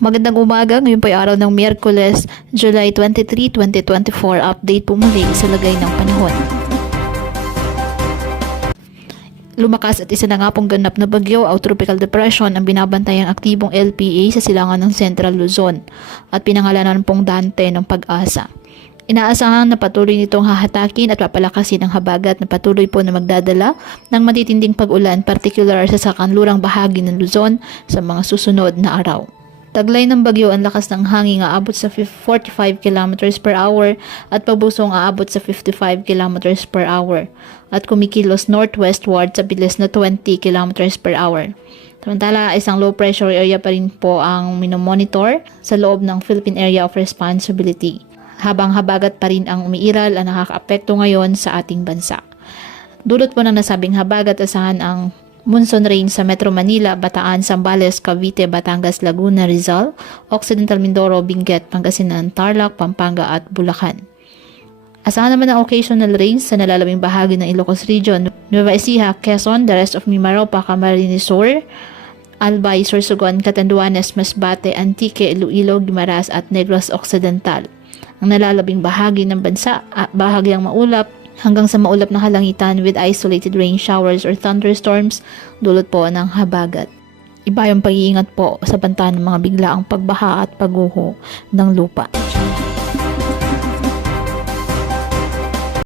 Magandang umaga, ngayon po ay araw ng Miyerkules, July 23, 2024. Update po muli sa lagay ng panahon. Lumakas at isa na nga pong ganap na bagyo o tropical depression ang binabantayang aktibong LPA sa silangan ng Central Luzon at pinangalanan pong Dante ng Pag-asa. Inaasahan na patuloy nitong hahatakin at papalakasin ang habagat na patuloy po na magdadala ng matitinding pag-ulan, partikular sa kanlurang bahagi ng Luzon sa mga susunod na araw. Taglay ng bagyo ang lakas ng hangin aabot sa 45 km per hour at pabusong aabot sa 55 km per hour at kumikilos northwestward sa bilis na 20 km per hour. Samantala, isang low pressure area pa rin po ang minomonitor sa loob ng Philippine Area of Responsibility. Habang habagat pa rin ang umiiral ang nakakaapekto ngayon sa ating bansa. Dulot po ng nasabing habagat, asahan ang monsoon rain sa Metro Manila, Bataan, Zambales, Cavite, Batangas, Laguna, Rizal, Occidental Mindoro, Benguet, Pangasinan, Tarlac, Pampanga at Bulacan. Asahan naman ang occasional rains sa nalalabing bahagi ng Ilocos Region, Nueva Ecija, Quezon, the rest of Mimaropa, Camarines Sur, Albay, Sorsogon, Catanduanes, Masbate, Antique, Iloilo, Guimaras at Negros Occidental. Ang nalalabing bahagi ng bansa, bahagyang maulap hanggang sa maulap na kalangitan with isolated rain showers or thunderstorms, dulot po ng habagat. Iba yung pag-iingat po sa banta ng mga biglaang pagbaha at pagguho ng lupa.